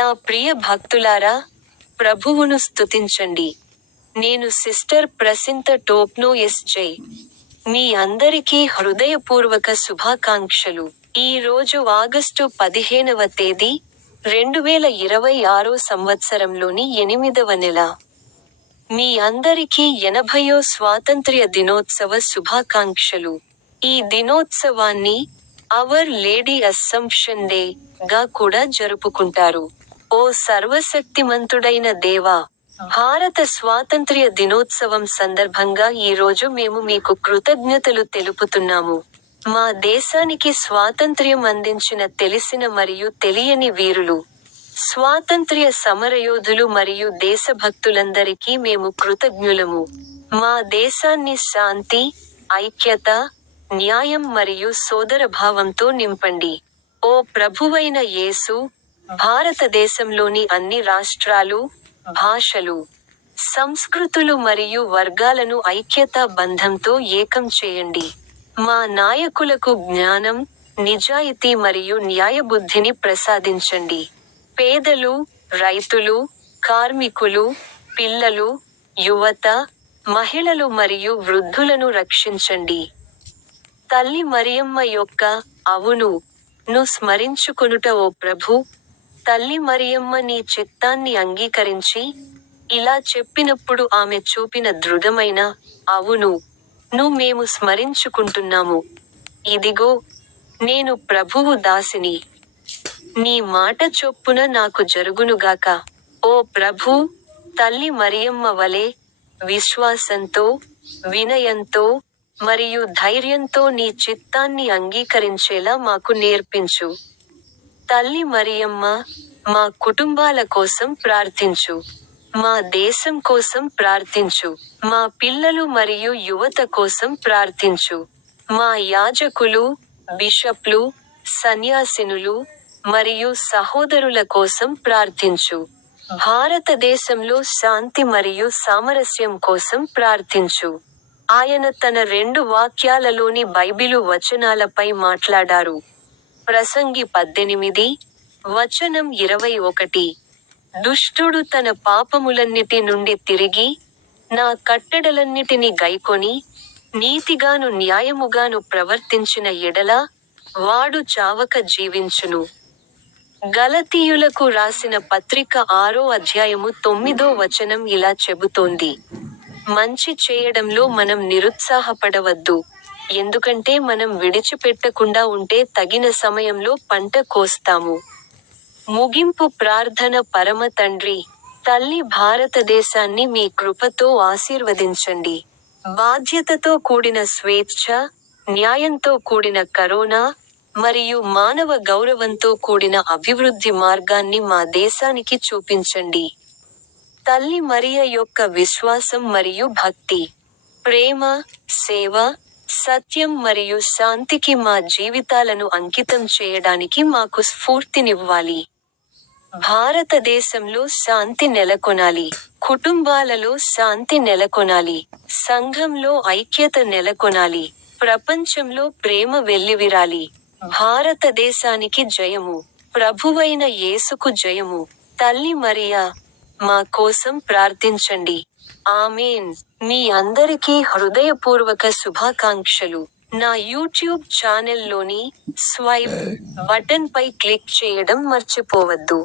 నా ప్రియ భక్తులారా, ప్రభువును స్తుతించండి. నేను సిస్టర్ ప్రసింత టోప్నో ఎస్.జే. మీ అందరికీ హృదయపూర్వక శుభాకాంక్షలు. ఈ రోజు ఆగస్టు 15వ తేదీ, 2026 సంవత్సరంలోని 8వ నెల. మీ అందరికీ 80వ స్వాతంత్ర్య దినోత్సవ శుభాకాంక్షలు. ఈ దినోత్సవాన్ని అవర్ లేడీ అస్సంప్షన్ డే గా కూడా జరుపుకుంటారు. ఓ సర్వశక్తిమంతుడైన దేవా, భారత స్వాతంత్ర్య దినోత్సవం సందర్భంగా ఈ రోజు మేము మీకు కృతజ్ఞతలు తెలుపుతున్నాము. మా దేశానికి స్వాతంత్ర్యం అందించిన తెలిసిన మరియు తెలియని వీరులు, స్వాతంత్ర్య సమరయోధులు మరియు దేశభక్తులందరికీ మేము కృతజ్ఞులము. మా దేశాన్ని శాంతి, ఐక్యత, న్యాయం మరియు సోదరభావంతో నింపండి. ఓ ప్రభువైన యేసు, భారతదేశంలోని అన్ని రాష్ట్రాలు, భాషలు, సంస్కృతులు మరియు వర్గాలను ఐక్యతా బంధంతో ఏకం చేయండి. మా నాయకులకు జ్ఞానం, నిజాయితీ మరియు న్యాయబుద్ధిని ప్రసాదించండి. పేదలు, రైతులు, కార్మికులు, పిల్లలు, యువత, మహిళలు మరియు వృద్ధులను రక్షించండి. తల్లి మరియమ్మ యొక్క అవును ను స్మరించుకొనుట. ఓ ప్రభూ, తల్లి మరియమ్మ నీ చిత్తాన్ని అంగీకరించి, ఇలా చెప్పినప్పుడు ఆమె చూపిన దృఢమైన అవును ను మేము స్మరించుకుంటున్నాము. ఇదిగో, నేను ప్రభువు దాసిని. నీ మాట చొప్పున నాకు జరుగునుగాక. ఓ ప్రభూ, తల్లి మరియమ్మ వలె, విశ్వాసంతో, వినయంతో, మరియు ధైర్యంతో నీ చిత్తాన్ని అంగీకరించేలా మాకు నేర్పించు. తల్లి మరియమ్మ, మా కుటుంబాల కోసం ప్రార్థించు. మా దేశం కోసం ప్రార్థించు. మా పిల్లలు మరియు యువత కోసం ప్రార్థించు. మా యాజకులు, బిషప్లు, సన్యాసినులు, మరియు సహోదరుల కోసం ప్రార్థించు. భారతదేశంలో శాంతి మరియు సామరస్యం కోసం ప్రార్థించు. ఆయన తన 2 వాక్యాలలోని బైబిలు వచనాలపై మాట్లాడారు. ప్రసంగి 18, వచనం 21. దుష్టుడు తన పాపములన్నిటి నుండి తిరిగి, నా కట్టడలన్నిటిని గైకొని, నీతిగాను న్యాయముగాను ప్రవర్తించిన ఎడల, వాడు చావక జీవించును. గలతీయులకు రాసిన పత్రిక 6వ అధ్యాయము 9వ వచనం ఇలా చెబుతోంది: మంచి చేయడంలో మనం నిరుత్సాహపడవద్దు, ఎందుకంటే మనం విడిచిపెట్టకుండా ఉంటే తగిన సమయంలో పంట కోస్తాము. ముగింపు ప్రార్థన. పరమ తండ్రి, తల్లి భారతదేశాన్ని మీ కృపతో ఆశీర్వదించండి. బాధ్యతతో కూడిన స్వేచ్ఛ, న్యాయంతో కూడిన కరోనా, మరియు మానవ గౌరవంతో కూడిన అభివృద్ధి మార్గాన్ని మా దేశానికి చూపించండి. తల్లి మరియ యొక్క విశ్వాసం మరియు భక్తి, ప్రేమ, సేవ, సత్యం మరియు శాంతికి మా జీవితాలను అంకితం చేయడానికి మాకు స్ఫూర్తినివ్వాలి. భారతదేశంలో శాంతి నెలకొనాలి. కుటుంబాలలో శాంతి నెలకొనాలి. సంఘంలో ఐక్యత నెలకొనాలి. ప్రపంచంలో ప్రేమ వెల్లివిరాలి. భారతదేశానికి జయము. ప్రభువైన యేసుకు జయము. తల్లి మరియా, మా కోసం ప్రార్థించండి. ఆమేన్. మీ అందరికీ హృదయపూర్వక శుభాకాంక్షలు. నా యూట్యూబ్ ఛానెల్లోని స్వైప్ బటన్ పై క్లిక్ చేయడం మర్చిపోవద్దు.